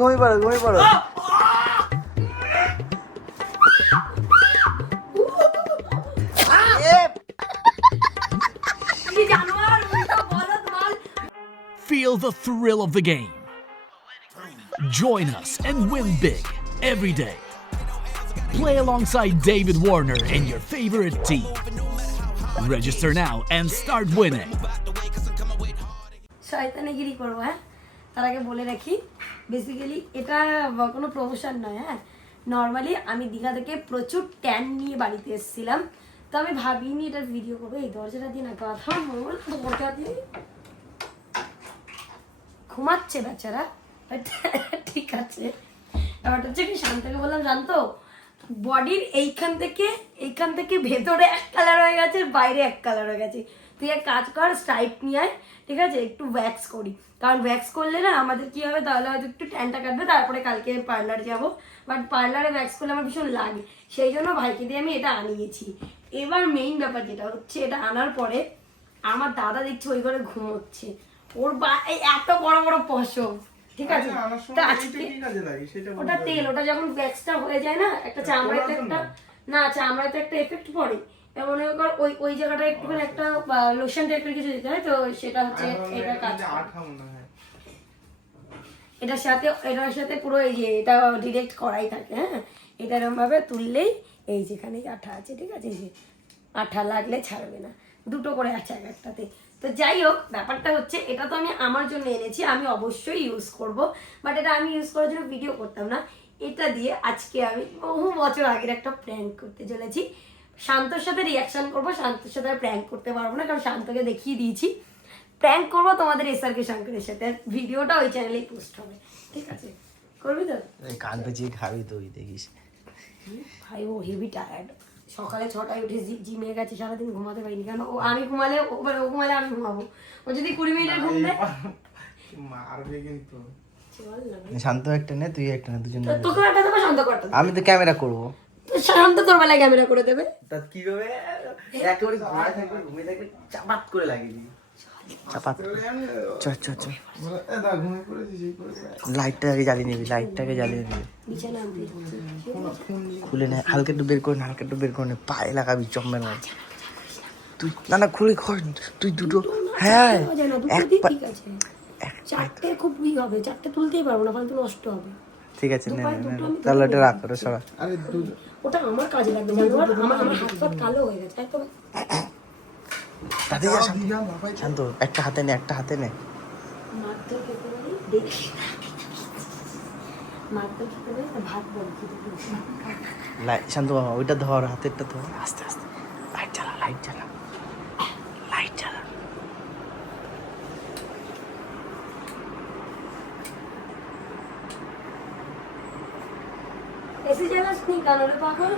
ঘুমিয়ে পড়ো ঘুমিয়ে পড়ো এ, কি জানোয়ার উল্টো বলদ মাল Feel the thrill of the game. Join us and win big every day. Play alongside David Warner and your favorite team. Register now and start winning. শয়তানিগিরি করবো হ্যাঁ তার আগে বলে রাখি বেসিক্যালি এটা কোনো প্রফেশন নয় হ্যাঁ? নর্মালি আমি দীঘা থেকে প্রচুর ট্যান নিয়ে বাড়িতে এসেছিলাম। তো আমি ভাবিনি এটার ভিডিও করব। এই দরজাটা দিয়ে না কথা মোল দরজা দিয়ে ঘুমাচ্ছে বেচারা। ঠিক আছে। ব্যাপারটা হচ্ছে কি, শান্তকে বললাম জানতো বডির এইখান থেকে এইখান থেকে ভেতরে এক কালার হয়ে গেছে, বাইরে এক কালার হয়ে গেছে। তুই এক কাজ কর স্ট্রাইপ নিয়ে আয় ঠিক আছে? একটু ওয়্যাক্স করি। কারণ ওয়্যাক্স করলে না আমাদের কি হবে? তাহলে হয়তো একটু ট্যানটা কাটবে তারপরে কালকে পার্লার যাব। বাট পার্লারে ওয়্যাক্স করলে আমার ভীষণ লাগে। সেই জন্য ভাইকে দিয়ে আমি এটা আনিয়েছি। এবার মেইন ব্যাপার যেটা হচ্ছে এটা আনার পরে আমার দাদা দেখছি ওই ঘরে ঘুমোচ্ছে ওর বা এই এত বড় বড় পশম ঠিক আছে? ওটা তেল ওটা যখন ব্যাক্সটা হয়ে যায় না একটা চামড়াতে একটা না। চামড়াতে একটা এফেক্ট পড়ে। মনে কর ওই ওই জায়গাটা একটুখানি একটা লোশন টাইপের কিছু দিতে হয় তো সেটা হচ্ছে এটা কাজ। এটার সাথে এটার সাথে পুরো এই যে এটা ডিরেক্ট করাই থাকে হ্যাঁ? এটা এরকম ভাবে তুললেই এই যেখানে আঠা আছে ঠিক আছে যে আঠা লাগলে ছাড়বে না। দুটো করে আছে এক একটাতে। তো যাই হোক ব্যাপারটা হচ্ছে এটা তো আমি আমার জন্য এনেছি আমি অবশ্যই ইউজ করব বাট এটা আমি ইউজ করার জন্য ভিডিও করতাম না। এটা দিয়ে আজকে আমি বহু বছর আগের একটা প্র্যাঙ্ক করতে চলেছি। শান্তর সাথে রিয়াকশন করব শান্তর সাথে আর প্র্যাঙ্ক করতে পারব না কারণ শান্তকে দেখিয়ে দিয়েছি। প্র্যাঙ্ক করব তোমাদের এস আর কে শঙ্করের সাথে ভিডিওটা ওই চ্যানেলেই পোস্ট হবে ঠিক আছে? করবি তো? এই কান পেঁচিয়ে খাবি তুই দেখিস। ভাই ও হেভি টায়ার্ড সকালে ছটায় উঠে জি- জিমে গেছে সারাদিন ঘুমাতে পারিনি। কারণ ও আমি ঘুমালে ও মানে ও ঘুমালে আমি ঘুমাবো। ও যদি কুড়ি মিনিটের ঘুম দেয়? মারবে কিন্তু। শান্ত একটা নে তুই একটা নে দুজন তোকে একটা দেবো শান্ত করতে আমি তো ক্যামেরা করব। শান্ত তোর বেলায় ক্যামেরা করে দেবে। তা কীভাবে? একেবারে ঘুমায় থাকবে ঘুমিয়ে থাকবে চাপাত করে লাগিয়ে দিবি। চাপাত। চ চ চ। জ্বালিয়ে নিবি লাইটটাকে জ্বালিয়ে নিবি। খুলে নে হালকা একটু বের করে হালকা একটু বের করে নে পায়ে লাগাবি চম্বের মধ্যে তুই না না খুলে খর তুই দুটো হ্যাঁ এক পা- চারটে খুব হবে চারটে তুলতেই পারব না ফালতু নষ্ট হবে। ঠিক আছে নে নে, নে তাহলে ওটা রাখ ওটা সরা। আরে দুধ ওটা আমার কাজে লাগবে জানো আমার আমার হাত ফাত কালো হয়ে গেছে একদম যা শান্ত একটা হাতে নে একটা হাতে নে। শান্ত বাবা ওইটা ধর হাতেরটা ধর। আস্তে আস্তে। লাইট জ্বালা লাইট জ্বালা। লাইট জ্বালা। এসি জ্বালাস নি কেন রে পাগল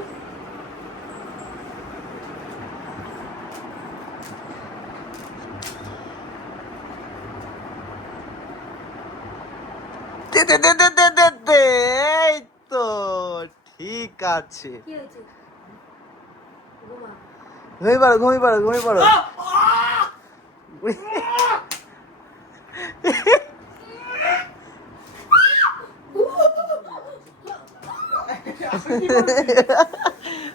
এই তো ঠিক আছে। ঘুমিয়ে পড়ো ঘুমিয়ে পড়ো ঘুমিয়ে পড়ো।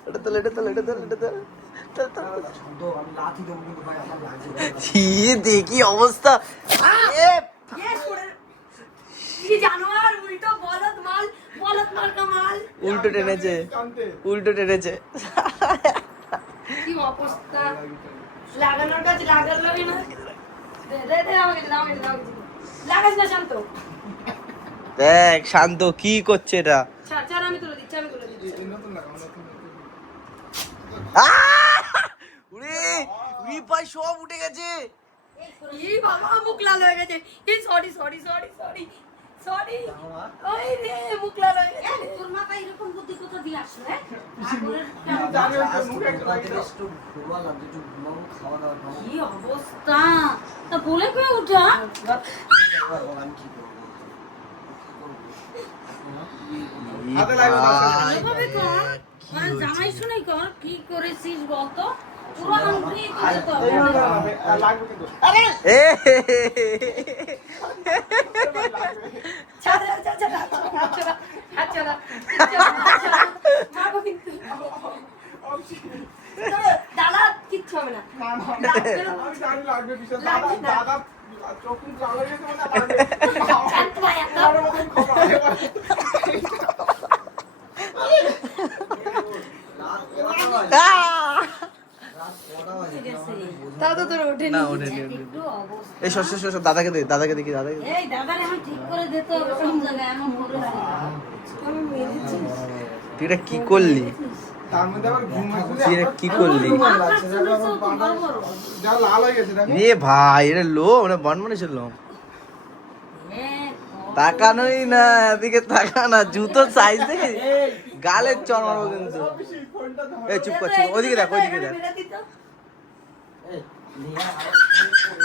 এটা তোল এটা তোল এটা তোল এটা তোল তোল, তোল, তোল। ছি, দেখি অবস্থা উল্টো টেনেছে। উল্টো টেনেছে লাগানোর কাছে লাগালোই না? দেখ শান্ত কি করছে এটা? আমি তুলে দিচ্ছি আমি এই! উরে উরে পায় সব উঠে গেছে ই বাবা মুখ লাল হয়ে গেছে ই sorry sorry sorry sorry sorry ওই রে মুখ লাল হয়ে গেছে তোর মাথা এরকম বুদ্ধি কোথা দিয়ে আসলো হ্যাঁ জানি ওই তো মুখে একটা লাগিয়ে দাও। কি অবস্থা তা বলে কয়ে উঠা ভাই, এভাবে কর মানে জামাই শুনে কর কি করেছিস বলতো পুরো আংটি করতে হবে না, তোর। না। এই দাদাকে দে দাদাকে দেখি দাদাকে এই দাদারে আমি ঠিক করে দিতে হবে কোন জায়গায় এমন করেছি। তুই এটা কি করলি? কি রে ভাই এটা লো মানে বন মানে ছিল এ, তাকানোই না এদিকে তাকা না জুতোর সাইজ দেখে। গালের চর মারবো কিন্তু। এই চুপ কর চুপ কর। ওইদিকে দেখ ওইদিকে দেখ। মেরে দিত।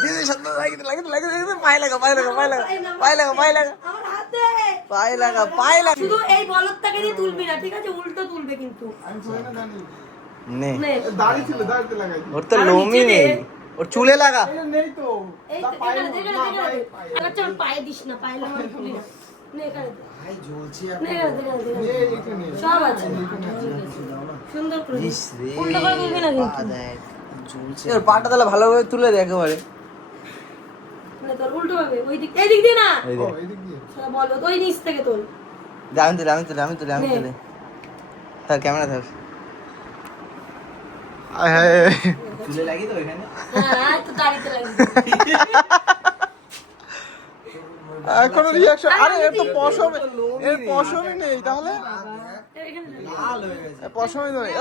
দিদি সত্য লাগিতে লাগিতে লাগিতে লাগিতে পায়ে লাগা পায়ে লাগা পায়ে লাগা পায়ে লাগা পায়ে লাগা। পায়ে লাগা পায়ে লাগা। শুধু এই বলদটাকে দিয়ে তুলবি না ঠিক আছে? উল্টো তুলবে কিন্তু। আমি ধরে না। জানি নে। নে। দাড়ি ছিল দাড়িতে লাগাইছি ওর তো লোমই নেই। ওর চুলে লাগা। নেই তো। এই পায়ে দিস না পায়ে আমার সব আছে। সুন্দর করে উল্টো করে তুলবি না কিন্তু। জ্বলছে। ওর পাটা তাহলে ভালোভাবে তুলে দে একেবারে। না তোর উল্টো হবে ওই দিক এই দিক দিয়ে না? এই ও দিয়ে। বলো ওই নিচ থেকে তোল। আমি তুলে আমি তুলে আমি তুলে আমি তুলে। তার ক্যামেরা ধর। তুলে লাগি তো এখানে হ্যাঁ তো দাঁড়িয়ে লাগবে এখনও রিয়াকশন আরে আরে এর তো পশমে এর পশমই নেই তাহলে? লাল হয়ে গেছে। পশমই নেই।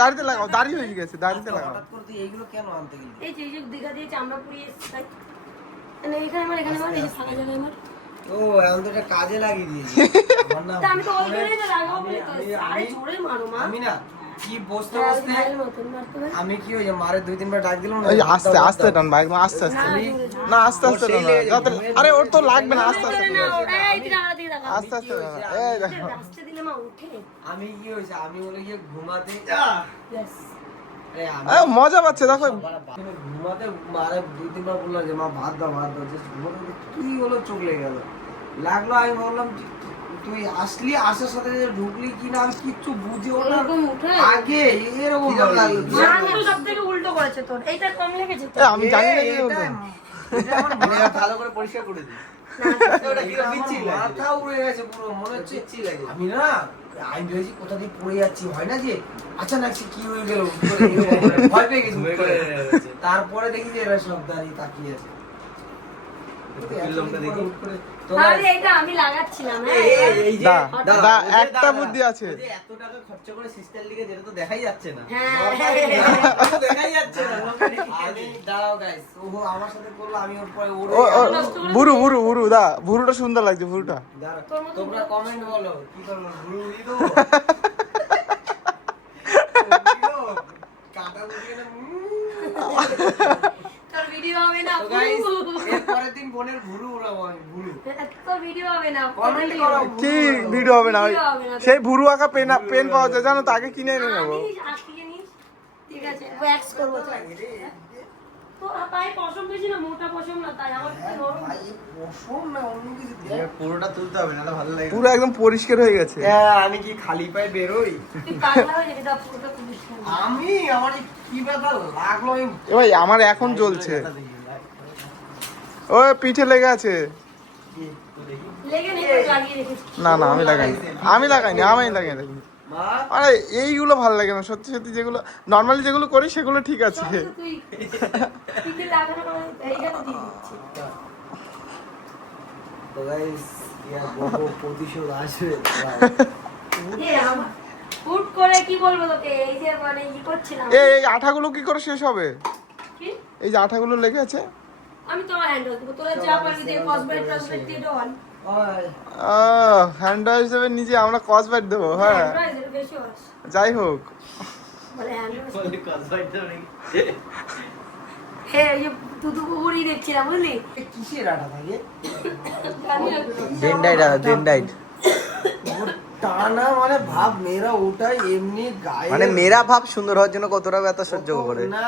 দাড়িতে লাগাও দাড়ি হয়ে গেছে দাড়িতে লাগাও। এইগুলো কেন আনতে গেলি? এই যে এই দিয়ে চামড়া পুড়িয়ে এসেছি তাই। মানে এখানে আমার এখানে আমার এই যে ফাঁকা জায়গায় আমার। ও এখন তো এটা কাজে লাগিয়ে দিয়েছি। তো ওই লাগাবো আমি না কি বসতে হ্যাঁ, বসতে। আমি কি ওই মারে দুই তিনবার ডাক দিলাম না? আস্তে আস্তে টান বাইক আস্তে আস্তে। না, আস্তে আস্তে টান যাতে আরে ওর তো লাগবে না আস্তে আস্তে। আস্তে আস্তে এই দেখো। আমি কি হয়েছে? আমি বলে গিয়ে ঘুমাতে মজা পাচ্ছে দেখো। আমি ঘুমাতে মারে দুই তিনবার বললাম যে মা ভাত দাও ভাত দাও। যে কি হলো? চোখ লেগে গেল। লাগল আমি ভাবলাম তুই- আসলি আসার সাথে ঢুকলি কিনা আমি কিচ্ছু উঠে? আগে এরকম লাগল। সব থেকে উল্টো করেছে তোর। এইটা কম লেগেছে আমি জানি না এটা- এবার ভালো করে পরিষ্কার করে দিই ওটা কি এটা বিচ্ছি আমার লাগে মাথা উড়ে গেছে পুরো মনে হচ্ছে আমি না আমি ভেবেছি কোথা দিয়ে পড়ে যাচ্ছি হয় না যে? আচ্ছা না কি হয়ে গেল? ভয় পেয়ে গেছি। তারপরে দেখি যে এরা সব দাঁড়িয়ে তাকিয়ে আছে। একটা বুদ্ধি আছে। ওই যে এত টাকা খরচা করে সিস্টার লিগে যেটা তো দেখাই যাচ্ছে না। হ্যাঁ দেখাই যাচ্ছে না লোকটা কি আমি দাঁড়াও গাইস ও আমার সাথে করল আমি ওর পরে ওর ও ও বুরু বুরু বুরু দা বুরুটা সুন্দর লাগছে মতো তোমরা কমেন্ট বলো কি করব উড়ি কাটা বুঝিয়ে না তোর ভিডিও হবে না গাইস এর পরের দিন বোনের ভুরু উড়াবো আমি ভুরু। এত ভিডিও হবে না কমেন্ট করো কি ভিডিও হবে না। সেই ভুরু আঁকা পেন পেন পাওয়া যায় জানো তো আগে কিনে এনে নেব। ঠিক আছে ওয়্যাক্স করব পুরো একদম পরিষ্কার হয়ে গেছে। হ্যাঁ আমি কি খালি পায়ে বেরোই? তুই পাগলা হয়ে যাবি দাও পুরোটা পুলিশ আমি? আমার কি ব্যথা লাগল? ভাই আমার এখন জ্বলছে। ও পিঠে লেগে আছে। লেগে নেই তো লাগিয়ে রেখেছি। না না আমি লাগাইনি। আমি লাগাইনি আমি লাগাইনি। আরে এইগুলো ভালো লাগে না সত্যি সত্যি যেগুলো নর্মালি যেগুলো করি সেগুলো ঠিক আছে। মানে ইয়া এই যে মানে ই করছিলাম। এই এই আঠাগুলো কি করে শেষ হবে? এই যে আঠাগুলো লেগে আছে। আমি তোমার হ্যান্ডেল দেবো। তোরা যা পারবি দিয়ে কসবাইট টসবাইট দিয়ে ডল হ্যান্ড ওয়াশ দেবে নিজে আমরা কস বাইট দেবো হ্যাঁ। যাই হোক। ডেন্ডাইট ডেন্ডাইট টানা মানে ভাব মেয়েরা ওটাই এমনি গায়ে মানে মেয়েরা ভাব সুন্দর হওয়ার জন্য কতটা ব্যথা সহ্য করে? না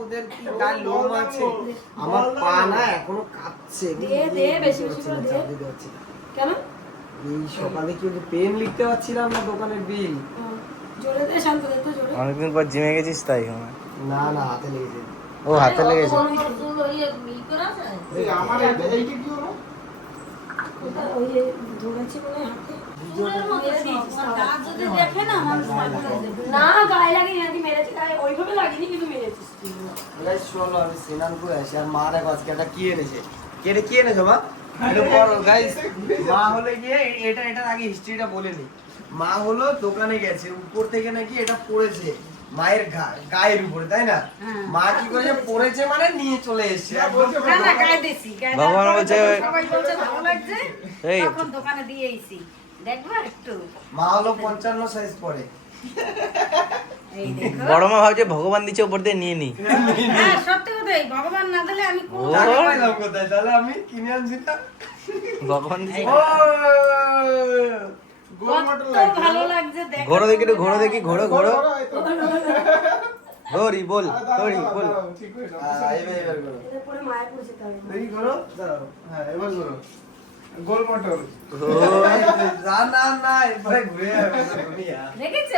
ওদের কি গায়ে লোম আছে? আমার পা না এখনও কাঁপছে। দে, দে, বেশি বেশি করে দে। দিতে পারছি না। কেন? এই সকালে কিন্তু পেন লিখতে পারছিলাম না দোকানের বিল হুম। জোরে দে শান্ত দে তো জোরে। অনেকদিন পর জিমে গেছিস তাই না না হাতে লেগেছে। ও হাতে লেগেছে? আমার এইটা এইটা কি হলো? ওই যে ধরেছি মনে হাতে। না গায়ে লাগেনি আদি মেরেছি গায়ে ওইভাবে লাগেনি কিন্তু মেরেছিস তুই। গাইস আমি স্নান করে আসি আর মা দেখো আজকে একটা কি এনেছে। কি এটা কি এনেছো মা? এটা পড়ো গাইস মা হলে গিয়ে এটা এটার আগে হিস্ট্রিটা বলে নি। মা হলো দোকানে গেছে উপর থেকে নাকি এটা পড়েছে মায়ের গায়ের উপরে তাই না? মা কি করেছে পড়েছে মানে নিয়ে চলে এসেছে। ভগবান বলছে এই দোকানে দিয়ে এসি দেখবা একটু। মা হলো পঞ্চান্ন সাইজ পরে। বড় মা ভাবছে ভগবান দিচ্ছে উপর দিয়ে নিয়ে নি। হ্যাঁ সত্যি কথাই ভগবান না দিলে আমি কোথায়? তাহলে আমি কিনে আনছি ঘোড়ো দেখি একটু ঘোড়ো দেখি ঘোড়ো ঘোড়ো বল বল। ঠিক হয়ে। এবার এবার দেখি দাঁড়াও। হ্যাঁ এবার গোল মটর। না না না ঘুরে দেখেছ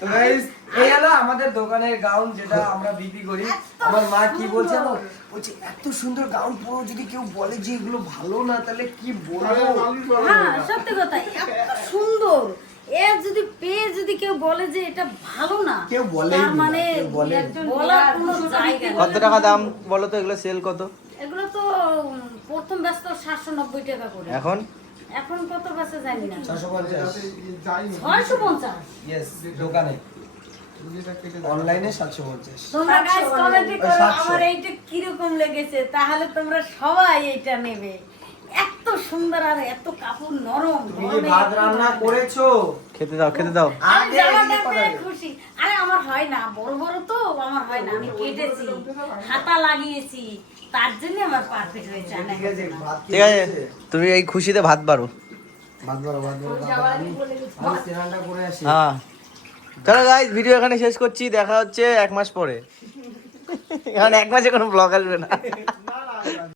তো গাইস এই হলো আমাদের দোকানের গাউন যেটা আমরা বিক্রি করি। আমার মা কি বলছে আমার বলছে এত সুন্দর গাউন পরো যদি কেউ বলে যে এগুলো ভালো না তাহলে কি বলব? হ্যাঁ সত্যি কথা এত সুন্দর। এ যদি পেয়ে যদি কেউ বলে যে এটা ভালো না কেউ বলে মানে। বলার কোনো জায়গা কত টাকা দাম? বলো তো এগুলো সেল কত? এগুলো তো প্রথম ব্যস্ত সাতশো নব্বই টাকা করে। এখন? এখন কত ব্যস্ত জানি না। ছশো পঞ্চাশ। ছয়শো পঞ্চাশ? দোকানে। যেটা কেটে দাও। অনলাইনে সাতশো পঞ্চাশ। তোমরা গাইস কমেন্টে করো আমার এইটা কীরকম লেগেছে? তাহলে তোমরা সবাই এইটা নেবে। এত সুন্দর আর এত কাপড় নরম ভাত রান্না করেছ? খেতে দাও খেতে দাও। আমি জামাটা পেয়ে খুশি। আমার হয় না। বড় বড় তো আমার হয় না। আমি কেটেছি। হাতা লাগিয়েছি। তার জন্য আমার পারফেক্ট হয়েছে ঠিক আছে ঠিক আছে। তুমি এই খুশিতে ভাত বাড়ো। ভাত বাড়ো ভাত বাড়ো আমি আমি স্নানটা করে আসি। হ্যাঁ। চলো গাইজ ভিডিও এখানে শেষ করছি। দেখা হচ্ছে এক মাস পরে। কারণ এক মাসে কোনো ব্লগ আসবে না।